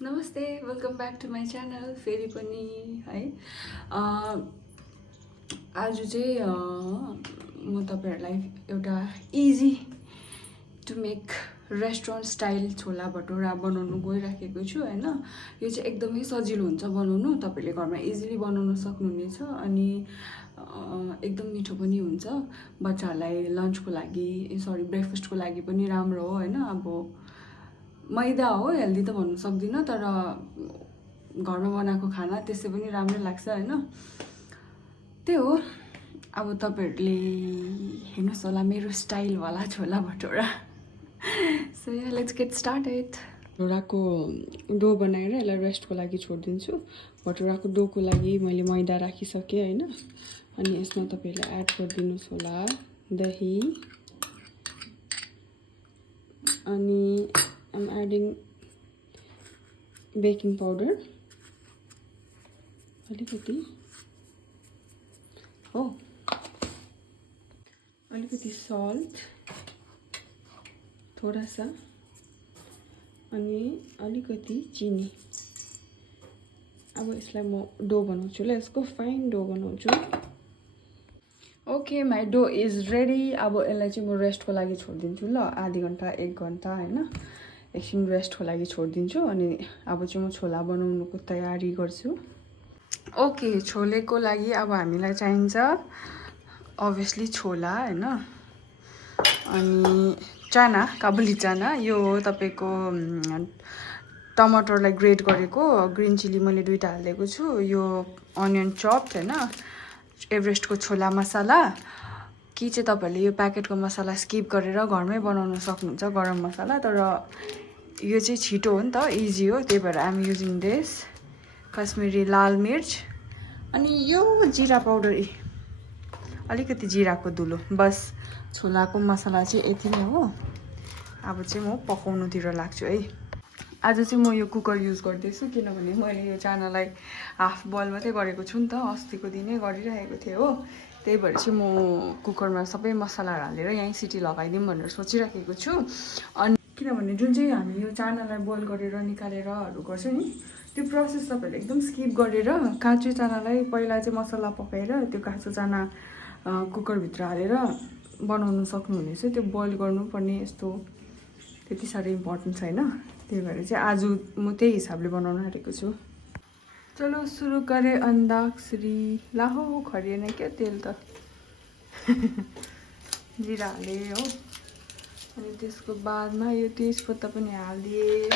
नमस्ते, welcome back to my channel फेरि पनि है। आज चाहिँ म तपाईँहरूलाई एउटा easy to make restaurant style chhola bhatura बनाउनु गइराखेको छु होइन। यो चाहिँ एकदमै सजिलो हुन्छ बनाउनु, तपाईँले घरमा इजिली बनाउन सक्नुहुनेछ अनि एकदम मिठो पनि हुन्छ। बच्चाहरूलाई लन्चको लागि ब्रेकफास्टको लागि पनि राम्रो हो होइन। अब मैदा हो, हेल्दी त भन्नु सक्दिनँ, तर घरमा बनाएको खाना त्यसै पनि राम्रै लाग्छ होइन। त्यही हो। अब तपाईँहरूले हेर्नुहोस् होला मेरो स्टाइलवाला छोला भटौरा। सो या लेट्स गेट स्टार्टेड। भटौराको डो बनाएर यसलाई रेस्टको लागि छोडिदिन्छु। भटौराको डोको लागि मैले मैदा राखिसकेँ होइन। अनि यसमा तपाईँहरूले एड गरिदिनुहोस् होला दही अनि I'm adding baking powder अलिकति हो, अलिकति सल्ट थोड़ा सा अनि अलिकति चिनी। अब यसलाई म डो बनाउँछु ल, यसको फाइन डो बनाउँछु। Okay, my dough is ready. अब यसलाई चाहिँ म रेस्टको लागि छोडिदिन्छु ल, आधी घन्टा 1 घन्टा होइन। एकछिन रेस्टको लागि छोडिदिन्छु अनि अब चाहिँ म छोला बनाउनुको तयारी गर्छु। ओके, छोलेको लागि अब हामीलाई चाहिन्छ अभियसली छोला होइन, अनि चाना, काबुली चाना। यो हो तपाईँको टमाटरलाई ग्रेट गरेको, ग्रिन चिली मैले 2टा हालिदिएको छु, यो अनियन चप्ड होइन, एभरेस्टको छोला मसाला कि चाहिँ तपाईँहरूले यो प्याकेटको मसाला स्किप गरेर घरमै बनाउन सक्नुहुन्छ, गरम मसाला। तर यो चाहिँ छिटो हो नि त, इजी हो, त्यही भएर आइएम युजिङ दिस। कश्मिरी लाल मिर्च अनि यो जिरा पाउडर, अलिकति जिराको धुलो, बस। छोलाको मसला चाहिँ यति नै हो। अब चाहिँ म पकाउनुतिर लाग्छु है। आज चाहिँ म यो कुकर युज गर्दैछु किनभने मैले यो चानालाई हाफ बोइल मात्रै गरेको छु नि त, अस्तिको दिनै गरिरहेको थिएँ हो। त्यही भएर चाहिँ म कुकरमा सबै मसलाहरू हालेर यहीँ सिटी लगाइदिउँ भनेर सोचिराखेको छु। अनि किनभने जुन चाहिँ हामी यो चानालाई बोइल गरेर निकालेरहरू गर्छ नि, त्यो प्रोसेस तपाईँहरूले एकदम स्किप गरेर काँचो चानालाई पहिला चाहिँ मसला पकाएर त्यो काँचो चाना कुकरभित्र हालेर बनाउनु सक्नुहुनेछ। त्यो बोइल गर्नुपर्ने यस्तो त्यति साह्रो इम्पोर्टेन्ट छैन। त्यही भएर चाहिँ आज म त्यही हिसाबले बनाउन आँटेको छु। चलो सुरु गरेँ अन्दाक्षरी। लाहो खरिएन क्या तेल त। जिरा हालेँ हो, अनि त्यसको बादमा यो तेजपत्ता पनि हालिदिएँ।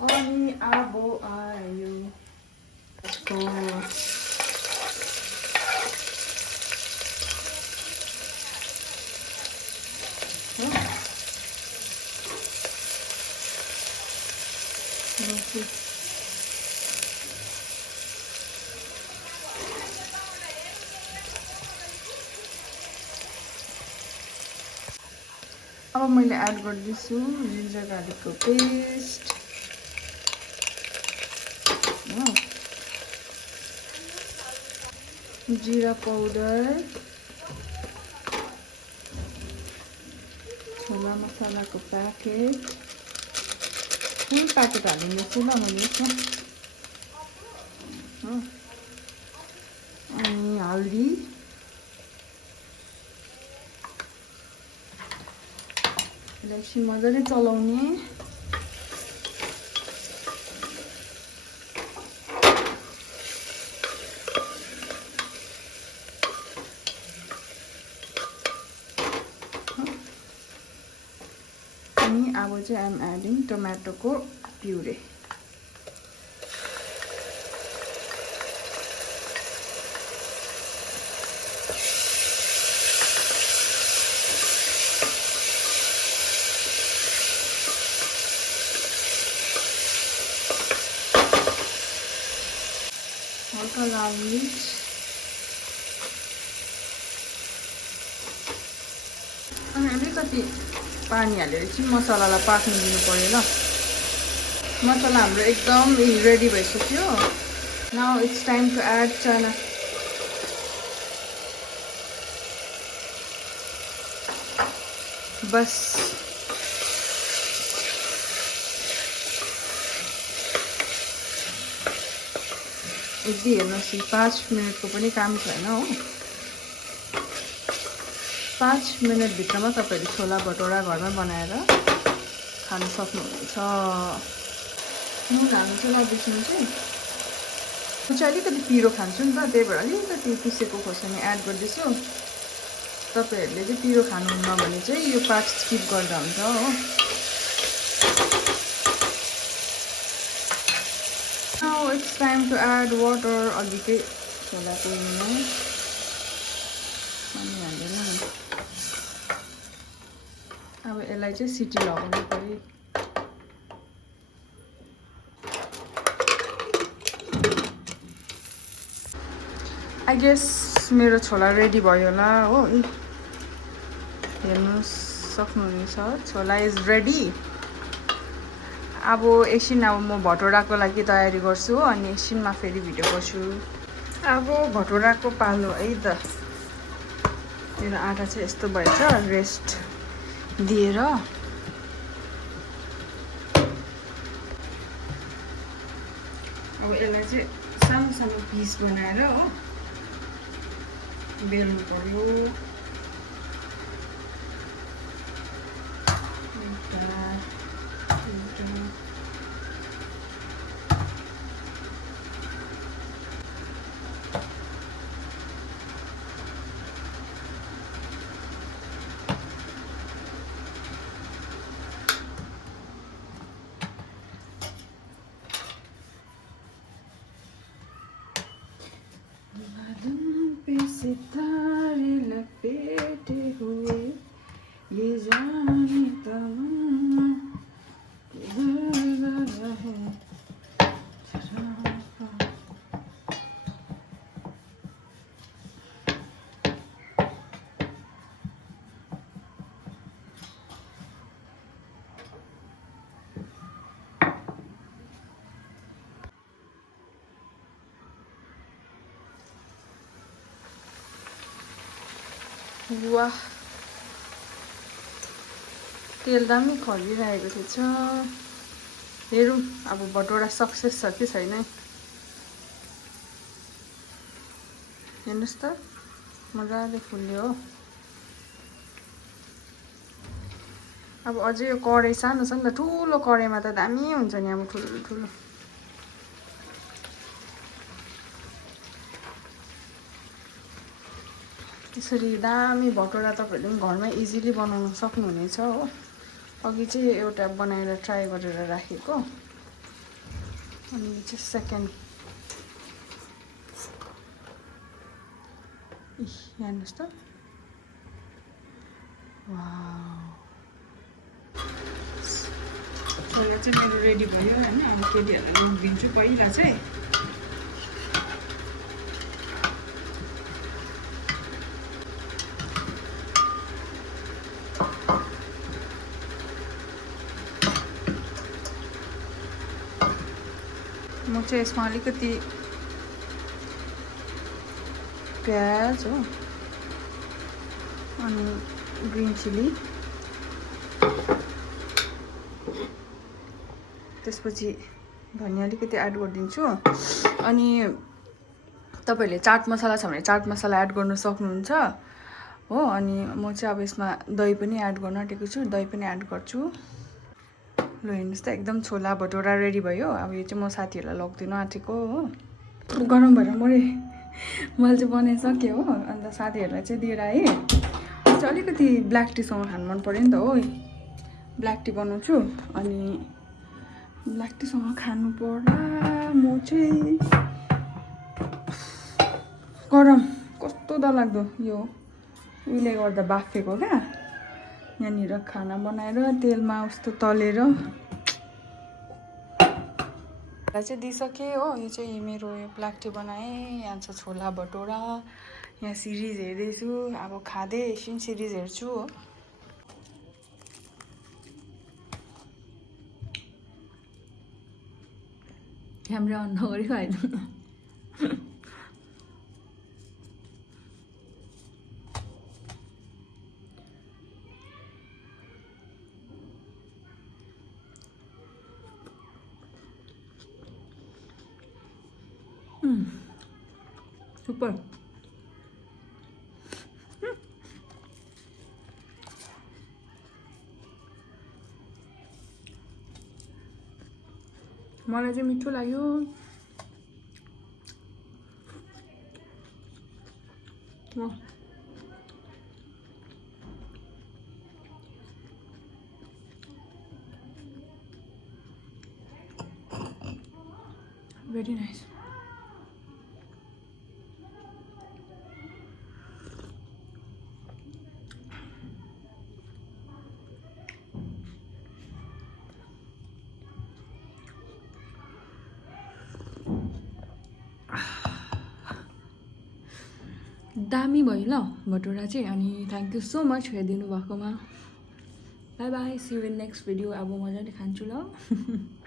अनि अब आयो अब मैले एड गर्दैछु जिन्जर गार्लिकको पेस्ट, जिरा पाउडर, छोला मसालाको प्याकेट, फुल प्याकेट हालिदिन्छु ल मैले यसमा, अनि हल्दी, यसलाई मजाले चलाउने। अनि अब चाहिँ आइएम एडिङ टोमेटोको प्युरे। हल्का लाल मिर्च, अनि अलिकति पानी हालेर चाहिँ मसलालाई पाक्न दिनु पर्यो ल। मसला हाम्रो एकदम रेडी भइसक्यो। Now it's time to add chana. बस यदि हेर्नुहोस् 5 मिनटको पनि काम छैन हो। 5 मिनटभित्रमा तपाईँहरूले छोला भटौरा घरमा बनाएर खान सक्नुहुनेछ। नुन हाल्नु चाहिँ नबिर्सिनु चाहिँ। म चाहिँ अलिकति पिरो खान्छु नि त, त्यही भएर अलिकति पिसेको खोर्सानी एड गर्दैछु। तपाईँहरूले चाहिँ पिरो खानुहुन्न भने चाहिँ यो पार्ट स्किप गर्दा हुन्छ हो। Now it's time to add water. अघिकै छोलाको उयोमा पानी हाल्दैन। अब यसलाई चाहिँ सिटी लगाउनु पर्यो। आई गेस मेरो छोला रेडी भयो होला हो। हेर्नु सक्नुहुनेछ छोला इज रेडी। अब एकछिन अब म भटौराको लागि तयारी गर्छु अनि एकछिनमा फेरि भिडियो गर्छु। अब भटौराको पालो है त। मेरो आँटा चाहिँ यस्तो भएछ, रेस्ट दिएर। अब यसलाई चाहिँ सानो सानो पिस बनाएर हो बेल्नु पर्यो। सितारे लपेटे हुए ये जाने तमन्ना किधर है। वाह, तेल दामी खलिरहेको थिएछ। हेरौँ अब भटौरा सक्सेस छ कि छैन। हेर्नुहोस् त मजाले फुल्यो हो। अब अझै यो कराई सानो छ नि त, ठुलो कराईमा त दामी हुन्छ नि अब ठुलो। त्यसरी दामी भटौरा तपाईँहरूले पनि घरमै इजिली बनाउन सक्नुहुनेछ हो। अघि चाहिँ एउटा बनाएर ट्राई गरेर राखेको, अनि यो चाहिँ सेकेन्ड। हेर्नुहोस् त, छोला चाहिँ मेरो रेडी भयो होइन। अब केटीहरूलाई दिन्छु पहिला चाहिँ। म चाहिँ यसमा अलिकति प्याज हो अनि ग्रिन चिली, त्यसपछि धनिया अलिकति एड गरिदिन्छु। अनि तपाईँहरूले चाट मसला छ भने चाट मसला एड गर्न सक्नुहुन्छ हो। अनि म चाहिँ अब यसमा दही पनि एड गर्न आँटेको छु, दही पनि एड गर्छु। ल हेर्नुहोस् त, एकदम छोला भटौरा रेडी भयो। अब यो चाहिँ म साथीहरूलाई लगिदिनु आँटेको हो। गरम भएर मैले चाहिँ बनाइसकेँ हो। अन्त साथीहरूलाई चाहिँ दिएर आएँ। चाहिँ अलिकति ब्ल्याक टीसँग खानु मन पऱ्यो नि त हो। ब्ल्याक टी बनाउँछु अनि ब्ल्याक टीसँग खानु पर्दा म चाहिँ गरम कस्तो डरलाग्दो यो उहिले गर्दा बाफेको क्या। यहाँनिर खाना बनाएर तेलमा उस्तो तलेर चाहिँ दिइसकेँ हो। यो चाहिँ मेरो यो ब्ल्याक टी बनाएँ। यहाँ छ छोला भटौरा। यहाँ सिरिज हेर्दैछु, अब खाँदै एकछिन सिरिज हेर्छु हो। क्यामेरा अन नगरेको होइन। सुपर मलाई चाहिँ मिठो लाग्यो very nice दामी भयो ल भटौरा चाहिँ अनि थ्याङ्क यू सो मच हेरिदिनु भएकोमा bye bye see you in next video अब मजाले खान्छु ल